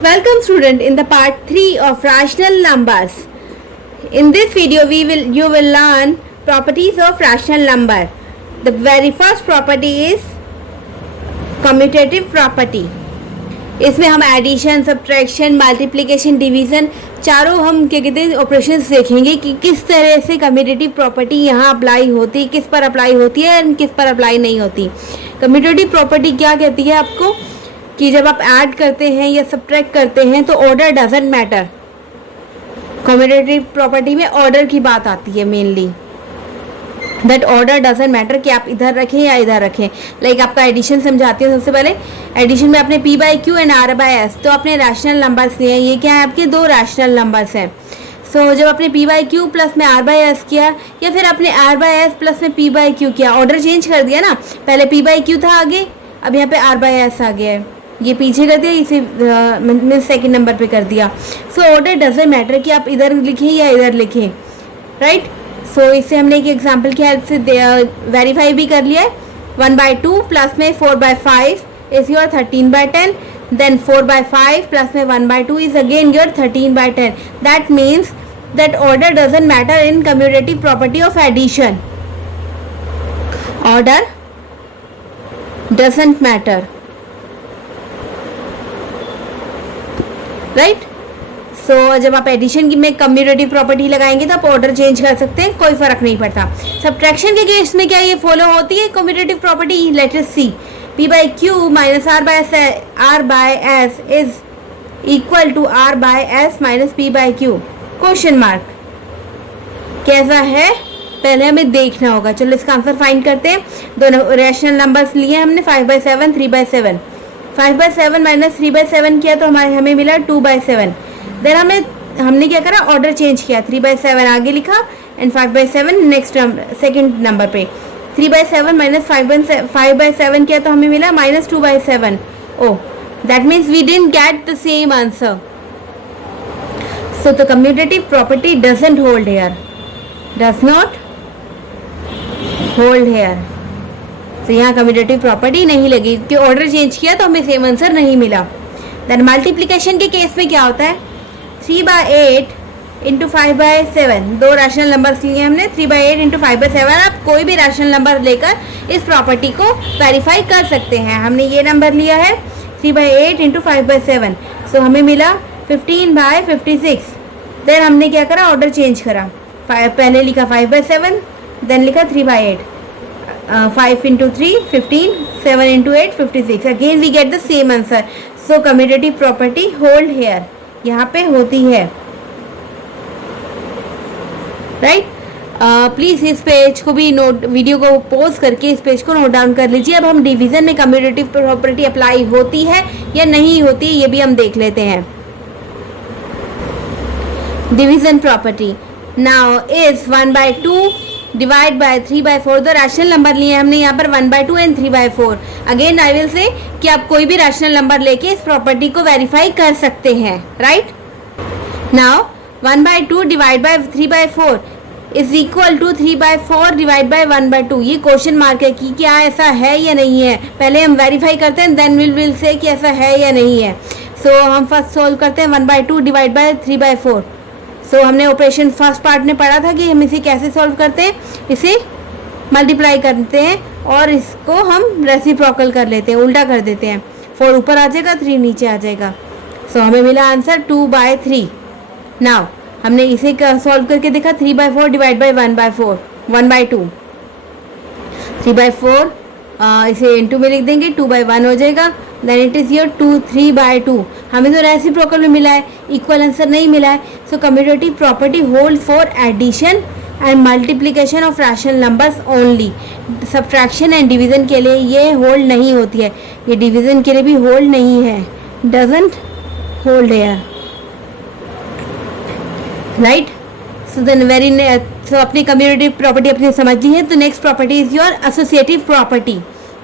Welcome student in the part 3 of rational numbers. In this video you will learn properties of rational number. The very first property is commutative property. इसमें हम addition, subtraction, multiplication, division चारों हम क्या कहते हैं operations देखेंगे कि किस तरह से कम्यूटेटिव प्रॉपर्टी यहाँ अप्लाई होती है, किस पर अप्लाई होती है और किस पर अप्लाई नहीं होती. कम्यूटेटिव प्रॉपर्टी क्या कहती है आपको कि जब आप ऐड करते हैं या सब्ट्रैक्ट करते हैं तो order doesn't matter. Commutative property में ऑर्डर की बात आती है mainly. That order doesn't matter कि आप इधर रखें या इधर रखें. लाइक आपका एडिशन समझाती हूँ. सबसे पहले एडिशन में आपने p by Q and r by S, तो आपने रैशनल नंबर्स लिए हैं. ये क्या है आपके दो रैशनल नंबर्स हैं. सो जब आपने p बाई क्यू प्लस में r बाई एस किया या फिर आपने r बाई एस प्लस में p बाई क्यू किया, ऑर्डर चेंज कर दिया ना. पहले p बाई क्यू था आगे, अब यहाँ पे r बाई एस आ गया है. ये पीछे कर दिया, इसे मैंने सेकेंड नंबर पे कर दिया. सो ऑर्डर डजंट मैटर कि आप इधर लिखें या इधर लिखें. राइट. सो इससे हमने एक एग्जांपल की हेल्प से वेरीफाई भी कर लिया है. 1/2 प्लस में 4/5 इज योर 13/10. देन 4/5 प्लस में 1/2 is again your 13/10. That means that order doesn't matter in commutative property of addition. Order doesn't matter. Right. So जब आप एडिशन की में कम्यूटेटिव प्रॉपर्टी लगाएंगे तो आप ऑर्डर चेंज कर सकते हैं, कोई फर्क नहीं पड़ता. सब्ट्रैक्शन के केस में क्या ये फॉलो होती है commutative property? Let us see. p by Q minus r by S is equal to r by S minus p by Q. Question mark. कैसा है पहले हमें देखना होगा. चलो इसका आंसर फाइंड करते हैं. दोनों रैशनल नंबर्स लिए हमने 5/7, 3/7. 5/7 माइनस 3/7 किया तो हमें मिला 2/7. देन हमने क्या करा, ऑर्डर चेंज किया. 3/7 आगे लिखा एंड 5/7 नेक्स्ट सेकेंड नंबर पे. 3/7 माइनस 5/7 किया तो हमें मिला minus 2/7. Oh, that means we didn't get the same answer. So the commutative property doesn't hold here, does not hold here. तो यहाँ कम्यूटेटिव प्रॉपर्टी नहीं लगी क्योंकि ऑर्डर चेंज किया तो हमें सेम आंसर नहीं मिला. देन मल्टीप्लिकेशन के केस में क्या होता है? 3/8 इंटू 5/7. दो रैशनल नंबर्स लिए हमने. 3/8 इंटू 5/7. आप कोई भी रैशनल नंबर लेकर इस प्रॉपर्टी को वेरीफाई कर सकते हैं. हमने ये नंबर लिया है 3/8 इंटू 5/7. सो हमें मिला 15/56. देन हमने क्या करा, ऑर्डर चेंज करा. पहले लिखा 5/7, देन लिखा 3/8. 5 into 3 15, 7 into 8 56. Again we get the same answer. So commutative property hold here. यहाँ पे होती है. राइट. प्लीज़ इस पेज को भी नोट, वीडियो को पॉज करके इस पेज को नोट डाउन कर लीजिए. अब हम डिवीज़न में कम्यूटेटिव प्रॉपर्टी अप्लाई होती है या नहीं होती ये भी हम देख लेते हैं. Division property now is 1/2 divide by 3/4. दो रैशनल नंबर लिए हमने यहाँ पर 1/2 and 3/4. Again I will say कि आप कोई भी रैशनल नंबर लेके इस प्रॉपर्टी को वेरीफाई कर सकते हैं. Right. Now 1/2 divide by 3/4 is equal to 3/4 divide by 1/2. ये क्वेश्चन मार्क है कि क्या ऐसा है या नहीं है. पहले हम वेरीफाई करते हैं, देन विल से कि ऐसा है या नहीं है. सो हम फर्स्ट सोल्व करते हैं 1/2 डिवाइड बाय 3/4. सो हमने ऑपरेशन फर्स्ट पार्ट में पढ़ा था कि हम इसे कैसे सॉल्व करते हैं. इसे मल्टीप्लाई करते हैं और इसको हम रेसिप्रोकल कर लेते हैं, उल्टा कर देते हैं. 4 ऊपर आ जाएगा, 3 नीचे आ जाएगा. सो हमें मिला आंसर 2/3. नाउ हमने इसे सॉल्व करके देखा. 3/4 डिवाइड बाई 1/4 1/2. 3/4 इसे इंटू में लिख देंगे, 2/1 हो जाएगा. Then it is your 3/2. हमें तो रेसिप्रोकल में मिला है, इक्वल आंसर नहीं मिला है. So commutative property hold for addition and multiplication of rational numbers only. Subtraction and division के लिए ये होल्ड नहीं होती है. ये डिवीज़न के लिए भी होल्ड नहीं है, doesn't hold here. Right. So then so अपनी कम्यूटेटिव प्रॉपर्टी अपनी समझ ली है. तो next property is your associative property.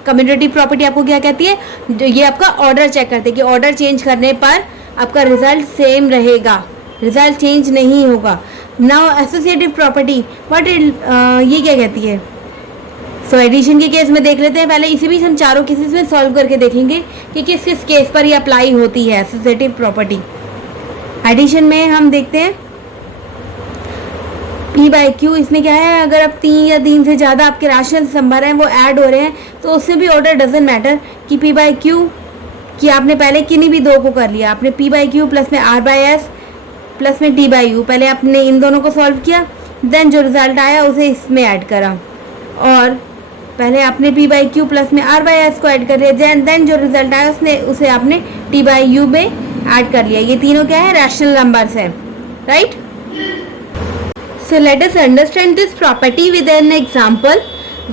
Commutative property आपको क्या कहती है? ये आपका ऑर्डर चेक करते हैं कि ऑर्डर चेंज करने पर आपका रिजल्ट सेम रहेगा, रिजल्ट चेंज नहीं होगा. नाउ एसोसिएटिव प्रॉपर्टी व्हाट ये क्या कहती है? सो एडिशन के केस में देख लेते हैं। पहले इसी बीच हम चारों केसेस में सॉल्व करके देखेंगे कि किस किस केस पर ये अप्लाई होती है एसोसिएटिव प्रॉपर्टी। एडिशन में हम देखते हैं P बाई क्यू, इसमें क्या है, अगर अब 3 या 3 से ज़्यादा आपके राशनल नंबर हैं वो ऐड हो रहे हैं तो उससे भी ऑर्डर डजेंट मैटर कि P बाई क्यू कि आपने पहले किन्हीं भी दो को कर लिया। आपने P बाई क्यू प्लस में R बाई एस प्लस में T बाई यू, पहले आपने इन दोनों को सॉल्व किया, देन जो रिजल्ट आया उसे इसमें ऐड करा, और पहले आपने P बाई क्यू प्लस में R बाई एस को ऐड कर लिया, देन जो रिजल्ट आया उसे आपने T बाई यू में ऐड कर लिया। ये तीनों क्या है, रैशनल नंबर्स है, right. So let us understand this property with an example.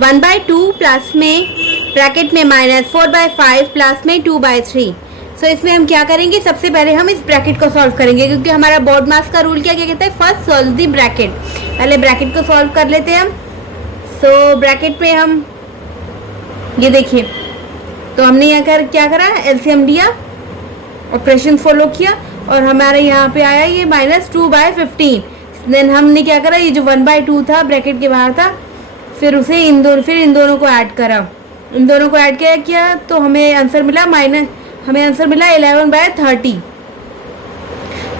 1/2 plus में ब्रैकेट में -4/5 प्लस में 2/3। So इसमें हम क्या करेंगे, सबसे पहले हम इस ब्रैकेट को सॉल्व करेंगे क्योंकि हमारा बोर्ड मास का रूल क्या कहता है, फर्स्ट सॉल्व दी ब्रैकेट। पहले ब्रैकेट को सॉल्व कर लेते हैं हम। So ब्रैकेट में हम ये देखिए, तो हमने यहाँ क्या करा, एलसीएम लिया, ऑपरेशन फॉलो किया और हमारे यहाँ पे आया ये -2/15। देन हमने क्या करा, ये जो 1/2 था ब्रैकेट के बाहर था, फिर उसे इन दोनों को ऐड करा, इन दोनों को ऐड किया तो हमें आंसर मिला 11/30।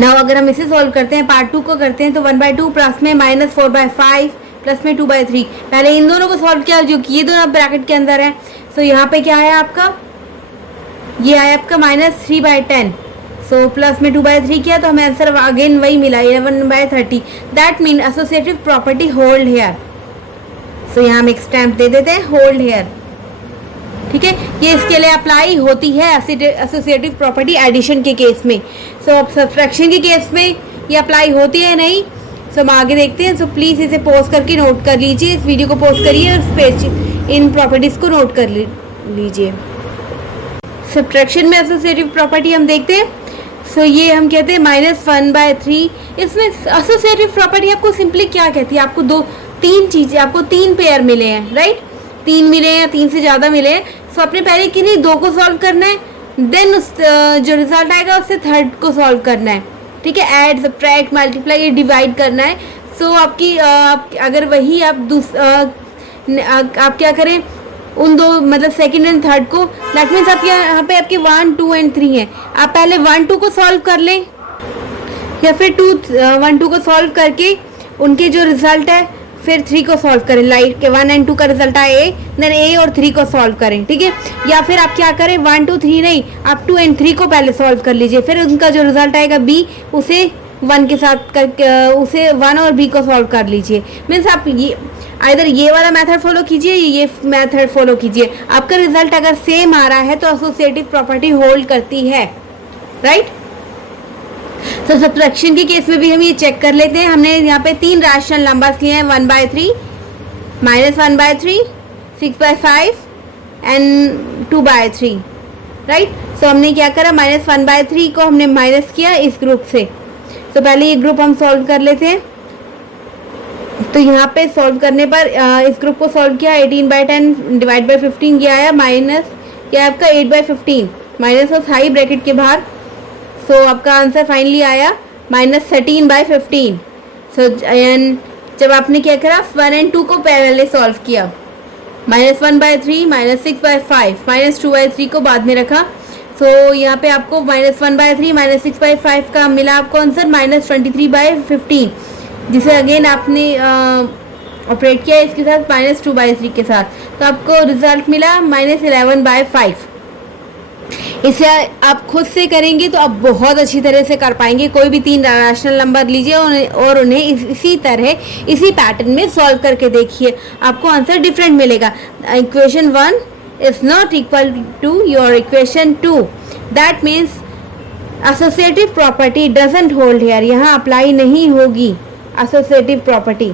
नाउ अगर हम इसे सॉल्व करते हैं, पार्ट 2 को करते हैं, तो 1/2 प्लस में -4/5 प्लस में 2/3। पहले इन दोनों को सॉल्व किया जो कि ये दोनों ब्रैकेट के अंदर है। सो यहाँ पे क्या आया आपका, ये आया आपका -3/10। सो प्लस में 2/3 किया तो हमें आंसर अगेन वही मिला 11/30। That mean associative property hold here. So यहाँ हम एक स्टैम्प दे देते हैं, होल्ड हेयर, ठीक है। ये इसके लिए अप्लाई होती है एसोसिएटिव प्रॉपर्टी एडिशन के केस में। सो अब सब्ट्रैक्शन के केस में ये अप्लाई होती है नहीं। सो हम आगे देखते हैं। सो प्लीज़ इसे पॉज करके नोट कर लीजिए, इस वीडियो को पॉज करिए और इस पेज इन प्रॉपर्टीज़ को नोट कर लीजिए। सब्ट्रैक्शन में एसोसिएटिव प्रॉपर्टी हम देखते हैं। सो ये हम कहते हैं -1/3। इसमें एसोसिएटिव प्रॉपर्टी आपको सिंपली क्या कहती है, आपको तीन चीज़ें, आपको 3 पेयर मिले हैं, राइट, 3 मिले हैं या 3 से ज़्यादा मिले हैं। सो अपने पहले किन्हीं 2 को सॉल्व करना है, देन उस जो रिजल्ट आएगा उससे थर्ड को सॉल्व करना है, ठीक है। ऐड, सब्ट्रैक्ट, मल्टीप्लाई, डिवाइड करना है। सो आपकी अगर वही आप क्या करें, उन दो मतलब सेकंड एंड थर्ड को, दैट मीन्स आप यहाँ पे आपके 1, 2 एंड 3 हैं, आप पहले 1, 2 को सॉल्व कर लें या फिर 1, 2 को सॉल्व करके उनके जो रिजल्ट है फिर 3 को सॉल्व करें। लाइक के 1 एंड 2 का रिजल्ट आए ए, देन ए और 3 को सॉल्व करें, ठीक है। या फिर आप क्या करें, 1, 2, 3 नहीं, आप 2 एंड 3 को पहले सॉल्व कर लीजिए, फिर उनका जो रिजल्ट आएगा बी उसे 1 के साथ करके उसे 1 और बी को सॉल्व कर लीजिए। मीन्स आप ये आइदर ये वाला मेथड फॉलो कीजिए, ये मेथड फॉलो कीजिए। आपका रिजल्ट अगर सेम आ रहा है तो एसोसिएटिव प्रॉपर्टी होल्ड करती है, राइट। तो सब्ट्रैक्शन के केस में भी हम ये चेक कर लेते हैं। हमने यहाँ पे 3 रैशनल नंबर्स लिए हैं, 1/3, -1/3, 6/5 एंड 2/3, राइट। सो हमने क्या करा, -1/3 को हमने माइनस किया इस ग्रुप से। तो पहले ये ग्रुप हम सॉल्व कर लेते हैं। तो यहाँ पे सॉल्व करने पर इस ग्रुप को सॉल्व किया, 18/10 डिवाइड बाई 15, ये आया माइनस, क्या आपका 8/15, माइनस और हाई ब्रैकेट के बाहर। सो आपका आंसर फाइनली आया -13/15। सो जब आपने क्या करा, 1 एंड 2 को पहले सॉल्व किया, -1/3, -6/5, -2/3 को बाद में रखा। सो यहाँ पे आपको -1/3, -6/5 का मिला आपको आंसर -23/15, जिसे अगेन आपने ऑपरेट किया इसके साथ -2/3 के साथ, तो आपको रिजल्ट मिला -11/5। इसे आप खुद से करेंगे तो आप बहुत अच्छी तरह से कर पाएंगे। कोई भी 3 रैशनल नंबर लीजिए और उन्हें इसी तरह इसी पैटर्न में सॉल्व करके देखिए, आपको आंसर डिफरेंट मिलेगा। Equation 1 is not equal to your equation 2, that means associative property doesn't hold here, यहाँ अप्लाई नहीं होगी एसोसिएटिव प्रॉपर्टी,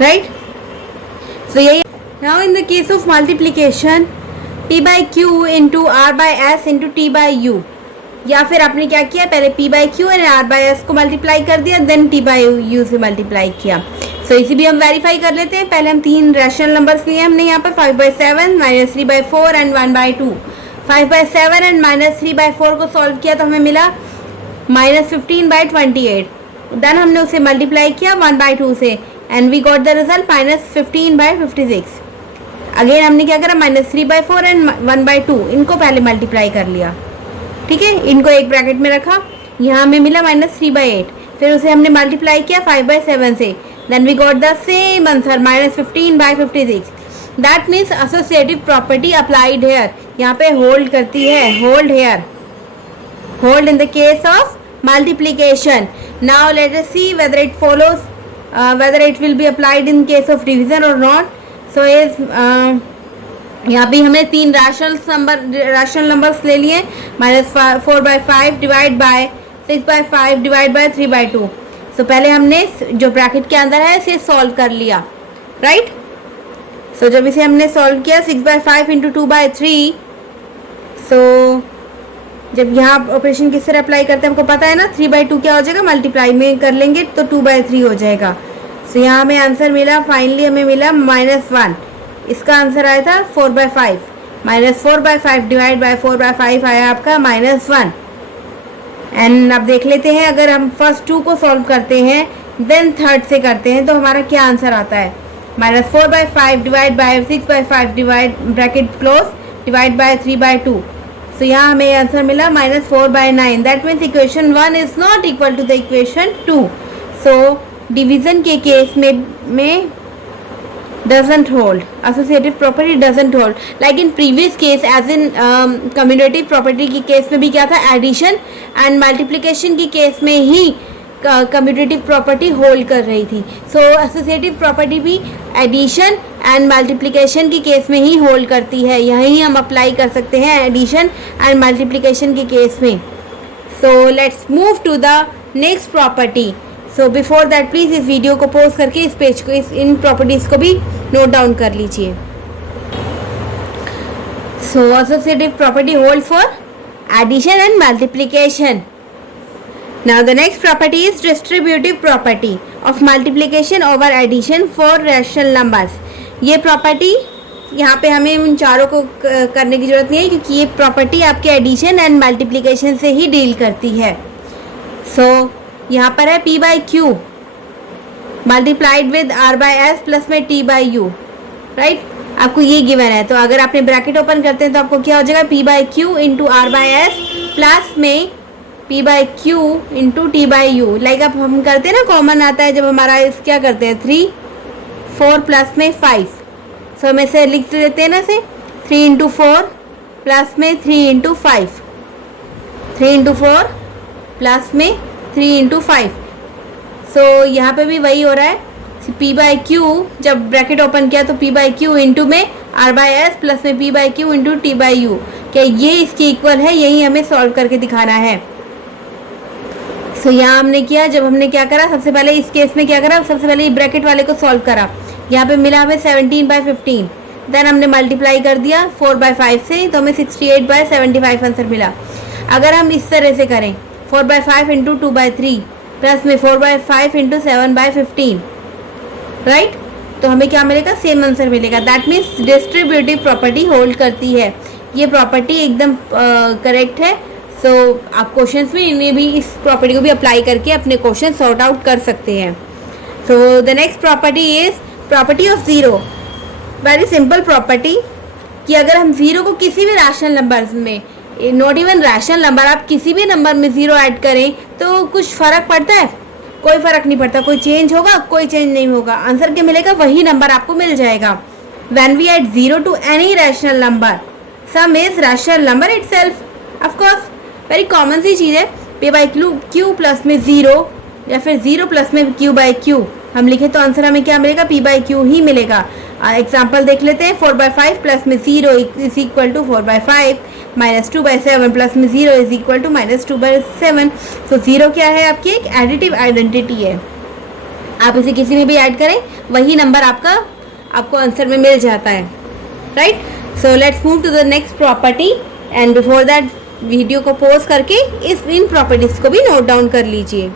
राइट। सो यही। Now in the case of multiplication, P/Q into R/S into T/U, या फिर आपने क्या किया, पहले P/Q और R/S को मल्टीप्लाई कर दिया, देन T/U से मल्टीप्लाई किया। सो इसी भी हम वेरीफाई कर लेते हैं। पहले हम 3 रैशनल नंबर्स लिए हमने यहाँ पर, 5/7, -3/4 एंड 1/2। 5/7 एंड -3/4 को सॉल्व किया तो हमें मिला -15/28। देन हमने उसे मल्टीप्लाई किया 1/2 से and we got the result -15/56। Again हमने क्या करा, -3/4 एंड 1/2 इनको पहले मल्टीप्लाई कर लिया, ठीक है, इनको एक ब्रैकेट में रखा, यहाँ हमें मिला -3/8, फिर उसे हमने मल्टीप्लाई किया 5/7 से, then we got the same answer -15/56। That means associative property applied here, यहाँ पे होल्ड करती है, hold here, hold in the case of multiplication. Now let us see whether it follows, whether it will be applied in case of division और not. So is यहाँ भी हमने 3 rational numbers ले लिए, -4/5 divide by 6/5 divide by 3/2। So पहले हमने जो bracket के अंदर है इसे सॉल्व कर लिया, राइट। सो जब इसे हमने सॉल्व किया 6/5 इंटू 2/3, सो जब यहाँ ऑपरेशन किस तरह अप्लाई करते हैं हमको पता है ना, 3/2 क्या हो जाएगा, मल्टीप्लाई में कर लेंगे तो 2/3 हो जाएगा। सो यहाँ हमें आंसर मिला, फाइनली हमें मिला -1। इसका आंसर आया था 4/5, -4/5 डिवाइड बाय 4/5 आया आपका -1। एंड अब देख लेते हैं, अगर हम फर्स्ट 2 को सॉल्व करते हैं देन थर्ड से करते हैं तो हमारा क्या आंसर आता है, -4/5 divide by 6/5 divide bracket close divide by 3/2। So यहाँ हमें आंसर मिला -4/9। That means equation 1 is not equal to the equation 2। So division के केस में doesn't hold, associative property doesn't hold, like in previous case as in commutative property की case में भी क्या था, एडिशन एंड मल्टीप्लिकेशन की case में ही commutative property hold कर रही थी। सो एसोसिएटिव प्रॉपर्टी भी एडिशन एंड मल्टीप्लिकेशन की केस में ही होल्ड करती है, यही हम अप्लाई कर सकते हैं एडिशन एंड मल्टीप्लिकेशन के केस में। So let's move to the next property. So before that please इस वीडियो को पॉज करके इस पेज को, इन प्रॉपर्टीज़ को भी नोट डाउन कर लीजिए। So associative property hold for addition and multiplication. Now the next property is distributive property of multiplication over addition for rational numbers. ये प्रॉपर्टी यहाँ पे हमें उन चारों को करने की जरूरत नहीं है क्योंकि ये प्रॉपर्टी आपके एडिशन एंड मल्टीप्लिकेशन से ही डील करती है। सो यहाँ पर है P/Q multiplied with R/S plus में T/U, राइट। आपको ये गिवन है तो अगर आपने ब्रैकेट ओपन करते हैं तो आपको क्या हो जाएगा, P/Q इंटू R/S प्लस में P/Q इंटू T/U। लाइक अब हम करते हैं ना, कॉमन आता है जब हमारा इस क्या करते हैं 3 4 प्लस में 5। सो हम इसे लिख देते हैं ना, से 3 इंटू 4 प्लस में 3 इंटू 5, 3 इंटू 4 प्लस में 3 इंटू 5। सो यहाँ पे भी वही हो रहा है, P/Q जब ब्रैकेट ओपन किया तो P/Q इंटू में R/S प्लस में P/Q इंटू T/U। क्या ये इसके इक्वल है, यही हमें सॉल्व करके दिखाना है। सो यहाँ हमने किया, जब हमने क्या करा, सबसे पहले इस केस में क्या करा, सबसे पहले ब्रैकेट वाले को सॉल्व करा। यहाँ पे मिला हमें 17/15, देन हमने मल्टीप्लाई कर दिया 4/5 से तो हमें 68/75 आंसर मिला। अगर हम इस तरह से करें 4/5 इंटू 2/3 प्लस में 4/5 इंटू 7/15, राइट, तो हमें क्या मिलेगा, सेम आंसर मिलेगा। That means distributive property hold करती है, ये प्रॉपर्टी एकदम करेक्ट है। सो आप क्वेश्चंस में इन्हें भी, इस प्रॉपर्टी को भी अप्लाई करके अपने क्वेश्चन सॉर्ट आउट कर सकते हैं। So the next property is property of zero. Very simple property कि अगर हम ज़ीरो को किसी भी रैशनल नंबर में, नॉट इवन रैशनल नंबर, आप किसी भी नंबर में ज़ीरो ऐड करें तो कुछ फ़र्क पड़ता है, कोई फ़र्क नहीं पड़ता, कोई चेंज होगा, कोई चेंज नहीं होगा, आंसर क्या मिलेगा, वही नंबर आपको मिल जाएगा। When we add zero to any rational number, sum is rational number itself. Of course very common सी चीज़ है, P/Q प्लस में ज़ीरो या फिर ज़ीरो प्लस में Q/Q हम लिखे तो आंसर हमें क्या मिलेगा, P/Q ही मिलेगा। एग्जाम्पल देख लेते हैं, 4/5 प्लस में zero is equal to 4/5, -2/7 plus में ज़ीरो इज इक्वल टू -2/7। तो ज़ीरो क्या है, आपकी एक एडिटिव आइडेंटिटी है, आप इसे किसी में भी ऐड करें वही नंबर आपको आंसर में मिल जाता है, right. So let's move to the next property and before that video को पॉज करके इन प्रॉपर्टीज को भी नोट डाउन कर लीजिए।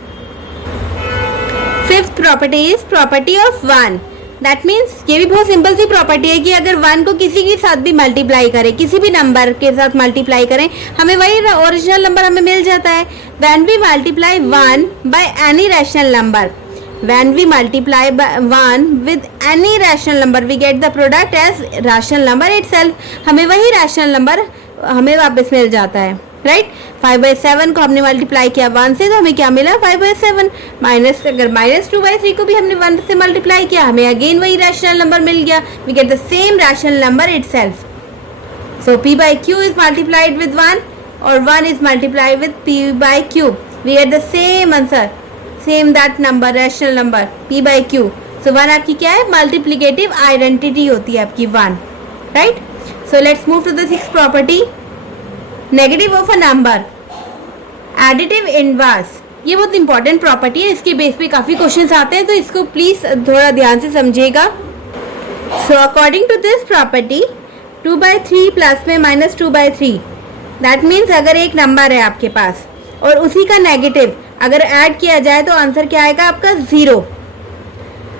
Fifth property is property of 1। दैट मीन्स ये भी बहुत सिंपल सी प्रॉपर्टी है कि अगर 1 को किसी के साथ भी मल्टीप्लाई करें, किसी भी नंबर के साथ मल्टीप्लाई करें, हमें वही ओरिजिनल नंबर हमें मिल जाता है। When we multiply 1 by any rational number, When we multiply by 1 with any rational number, we get the product as rational number itself. हमें वही rational number हमें वापस मिल जाता है, राइट. 5/7 को हमने मल्टीप्लाई किया 1 से, तो हमें क्या मिला 5/7. माइनस अगर -2/3 को भी हमने 1 से मल्टीप्लाई किया, हमें अगेन वही रैशनल नंबर मिल गया. We get the same rational number itself. So p by q is multiplied with 1 और 1 is multiplied with p by q. We get the same answer, same that number, rational number p by q. So 1 आपकी क्या है, multiplicative identity होती है आपकी 1, right. So let's move to the sixth property, negative of a number, additive inverse. ये बहुत important property है, इसके बेस पे काफ़ी क्वेश्चंस आते हैं, तो इसको प्लीज़ थोड़ा ध्यान से समझिएगा. So according to this property 2/3 plus में -2/3, दैट मीन्स अगर एक नंबर है आपके पास और उसी का नेगेटिव अगर ऐड किया जाए तो आंसर क्या आएगा आपका 0.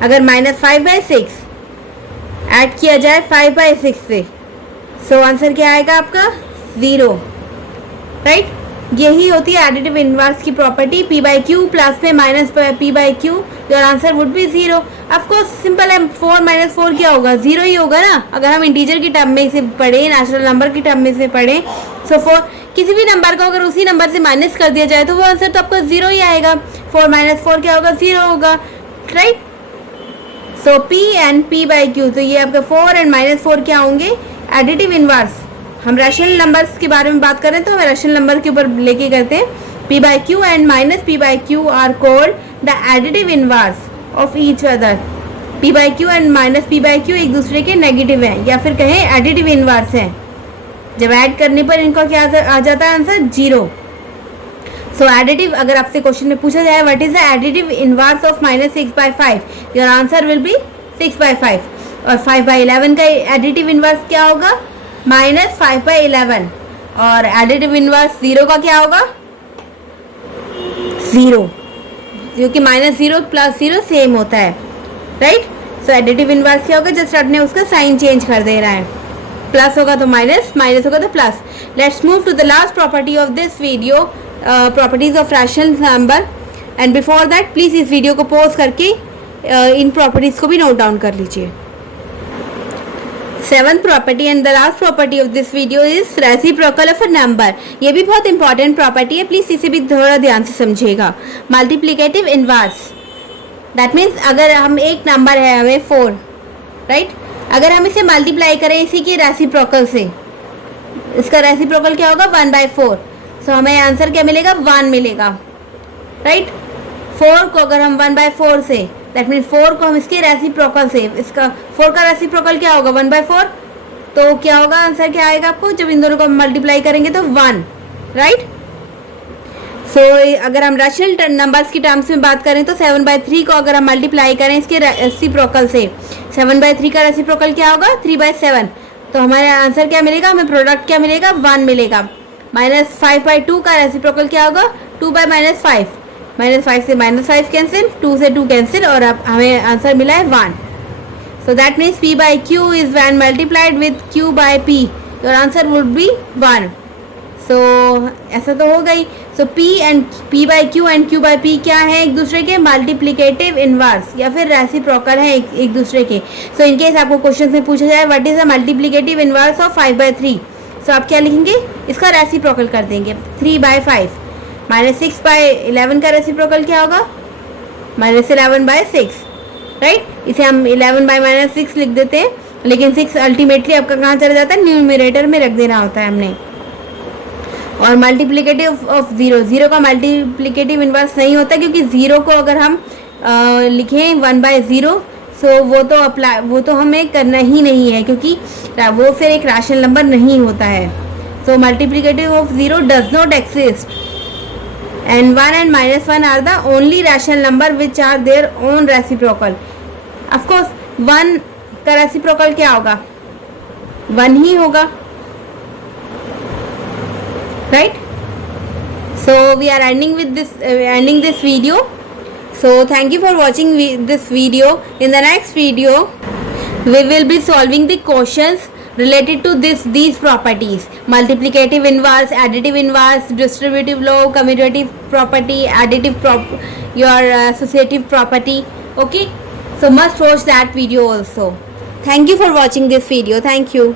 अगर -5/6 ऐड किया जाए 5/6 से, सो आंसर क्या आएगा आपका 0, राइट. यही होती है एडिटिव इनवर्स की property. p by q plus में minus p by q, your answer would be 0. Of course simple है, 4 - 4 क्या होगा, 0 ही होगा ना. अगर हम इंटीजर की टर्म में से पढ़ें, नेचुरल नंबर की टर्म में से पढ़ें, सो 4 किसी भी नंबर को अगर उसी नंबर से माइनस कर दिया जाए तो वो आंसर तो आपका 0 ही आएगा. 4 - 4 क्या होगा, 0 होगा, right. So p and p by q, तो ये आपका 4 एंड -4 क्या होंगे, एडिटिव इनवर्स. हम रैशनल नंबर्स के बारे में बात करें तो हम रैशनल नंबर के ऊपर लेके करते हैं. p by q and -p by q are called the additive inverse of each other. p by q and -p by q एक दूसरे के नेगेटिव हैं, या फिर कहें एडिटिव इनवर्स हैं. जब ऐड करने पर इनका क्या आ जाता है आंसर, 0. सो एडिटिव, अगर आपसे क्वेश्चन में पूछा जाए what is the additive inverse of -6/5, your answer will be 6/5. और 5/11 का एडिटिव इनवर्स क्या होगा, -5/11. और एडिटिव इनवर्स 0 का क्या होगा, 0, क्योंकि -0 + 0 सेम होता है, राइट. सो एडिटिव इनवर्स क्या होगा, जस्ट आपने उसका साइन चेंज कर दे रहा है. प्लस होगा तो माइनस, माइनस होगा तो plus. Let's move to the last property of this video, properties of rational number. And before that please इस वीडियो को पॉज करके इन प्रॉपर्टीज़ को भी नोट डाउन कर लीजिए. Seventh property and the last property of this video is reciprocal of a number. ये भी बहुत इंपॉर्टेंट प्रॉपर्टी है, प्लीज़ इसे भी थोड़ा ध्यान से समझिएगा. मल्टीप्लिकेटिव इनवर्स, दैट मीन्स अगर हम एक नंबर है हमें 4, राइट. अगर हम इसे मल्टीप्लाई करें इसी के रेसिप्रोकल से, इसका रेसिप्रोकल क्या होगा, 1/4. सो हमें आंसर क्या मिलेगा, 1 मिलेगा, राइट. 4 को अगर हम 1/4 से, दैट मीन 4 को हम इसके रेसिप्रोकल से, इसका 4 का रेसिप्रोकल क्या होगा, 1/4. तो क्या होगा, आंसर क्या आएगा आपको, जब इन दोनों को मल्टीप्लाई करेंगे तो 1, राइट. सो अगर हम रैशनल नंबर्स की टर्म्स में बात करें तो 7/3 को अगर हम मल्टीप्लाई करें इसके रेसिप्रोकल से, 7/3 का रेसिप्रोकल क्या होगा, 3/7. तो हमारा आंसर क्या मिलेगा, हमें प्रोडक्ट क्या मिलेगा, 1 मिलेगा. -5/2 का रेसिप्रोकल क्या होगा, 2/-5. -5 से -5 कैंसिल, 2 से 2 कैंसिल, और अब हमें आंसर मिला है 1. So that means p by q is when multiplied with q by p, your answer would B 1. सो ऐसा तो हो गई. सो p by q and q by p क्या है, एक दूसरे के मल्टीप्लिकेटिव इनवर्स या फिर रेसिप्रोकल है एक दूसरे के. सो इनकेस आपको क्वेश्चन में पूछा जाए what is the multiplicative inverse of 5/3, सो आप क्या लिखेंगे, इसका रेसिप्रोकल कर देंगे 3/5. -6/11 का रेसिप्रोकल क्या होगा, -11/6, राइट. इसे हम 11/-6 लिख देते हैं, लेकिन 6 अल्टीमेटली आपका कहाँ चला जाता है, न्यूमरेटर में रख देना होता है हमने. और मल्टीप्लिकेटिव ऑफ 0 का मल्टीप्लिकेटिव इनवर्स नहीं होता, क्योंकि 0 को अगर हम लिखें 1/0, सो वो तो हमें करना ही नहीं है, क्योंकि वो फिर एक रैशनल नंबर नहीं होता है. So multiplicative of 0 does not exist, and 1 and -1 are the only rational number which are their own reciprocal. Of course 1 का reciprocal क्या होगा, 1 ही होगा, right. So we are ending this video. So thank you for watching this video. In the next video we will be solving the questions related to these properties: multiplicative inverse, additive inverse, distributive law, commutative property, additive your associative property. Okay, so must watch that video also. Thank you for watching this video. Thank you.